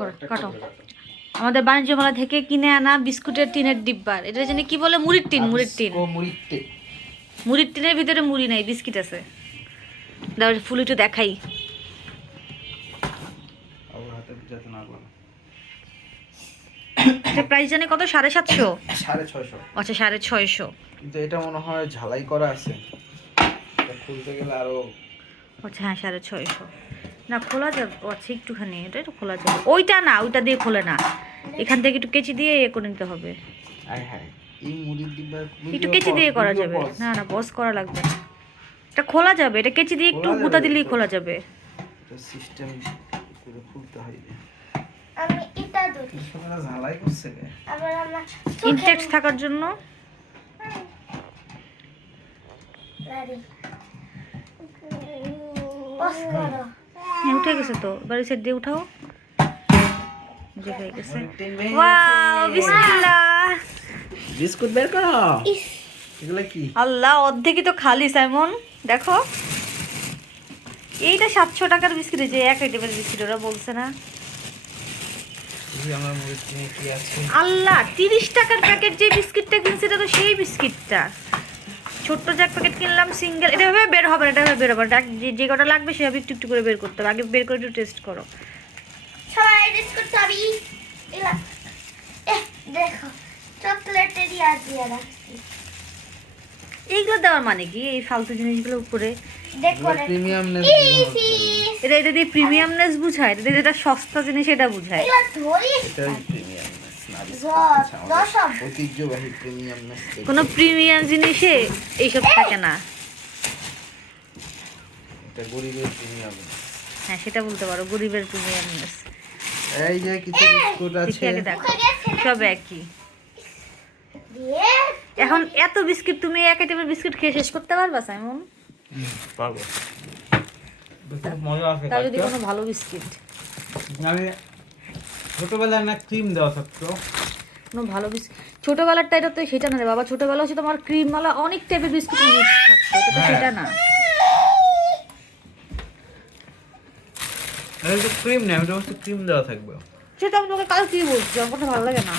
করো কাটো। আমাদের বাণিজ্য মেলা থেকে কিনে আনা বিস্কুটের টিনের ডিব্বার, এটা জানি কি বলে, মুড়ির টিন। মুড়ির টিনের ভিতরে মুড়ি নাই, বিস্কিট আছে। দাও ফুল একটু দেখাই। প্রাইস জানি কত? 750। 650। আচ্ছা 650। কিন্তু এটা মনে হয় ঝালাই করা আছে, এটা খুলতে গেলে আরো। আচ্ছা হ্যাঁ 650। না খোলা যাবে, আচ্ছা একটুখানি এটা একটু খোলা যাবে। ওইটা না, ওইটা দিয়ে খোলে না, এখান থেকে একটু কেচি দিয়ে এ করে নিতে হবে। আয় হায়, এই মুড়ির ডিব্বা একটু কেচি দিয়ে করা যাবে। না না বস করা লাগবে না, এটা খোলা যাবে, এটা কেচি দিয়ে একটু গুঁতা দিলেই খোলা যাবে। এটা সিস্টেম করে খুলতে হয়। আমি এটা দুটি সবাই ঝালাই করছে কে? আবার আমরা ইনটেক্স থাকার জন্য। লারি বস করো। হ্যাঁ উঠে গেছে তো, এবার সেট দিয়ে উঠাও। যে হয়ে গেছে। ওয়াও বিসমিল্লাহ। বিস্কুট বের করো। এগুলা কি? আল্লাহ অর্ধেকই তো খালি সাইমন, দেখো এইটা 700 টাকার বিস্কিট, যে এক আইটেমের বিস্কিট, ওরা বলছে না। আমার মুড়ির টিনে কি আছে? আল্লাহ 30 টাকার প্যাকেট যে বিস্কিটটা কিনছি এটা তো সেই বিস্কিটটা। ছোট্ট যে এক প্যাকেট কিনলাম সিঙ্গেল, এটা ভাবে বের হবে না, এটা ভাবে বের হবে না। যে কটা লাগবে সেভাবে একটু একটু করে বের করতে হবে। আগে বের করে একটু টেস্ট করো। সবাই বিস্কুট খাবি। এলা দেখো চকলেটেরই আছে রাখছি। এইগুলো দেওয়ার মানে কি, এই ফালতু জিনিসগুলো উপরে? দেখো প্রিমিয়ামনেস। এটা এটা দিয়ে প্রিমিয়ামনেস বুঝায়, এটা দিয়ে যেটা সস্তা জিনিস এটা বুঝায়। এলা ধরি এটাই প্রিমিয়ামনেস না, দশম ঐতিহ্যবাহী প্রিমিয়ামনেস। কোনো প্রিমিয়াম জিনিসে এইসব থাকে না। এটা গরিবের প্রিমিয়ামনেস। হ্যাঁ সেটা বলতে পারো, গরিবের প্রিমিয়ামনেস। এই যে কিছু বিস্কুট আছে, আগে দেখো সব একই। দিয়ে এখন এত বিস্কিট তুমি এক আইটেমের বিস্কিট খেয়ে শেষ করতে পারবা সাইমন? পারবো। খুব মজা আছে। তাও যদি কোনো ভালো বিস্কিট, আমি ছোটবেলায় না ক্রিম দেওয়া থাকতো। কোনো ভালো বিস্কিট ছোটবেলারটা, এটা তো সেটা না রে বাবা। ছোটবেলা হচ্ছে তোমার ক্রিমওয়ালা অনেক টাইপের বিস্কুট মিক্স থাকতো, এটা তো সেটা না। এটা তো ক্রিম না, এটা হচ্ছে ক্রিম দেওয়া থাকবে। সেটা আমি তোমাকে কাল কি বলছি, আমার কথা ভালো লাগে না।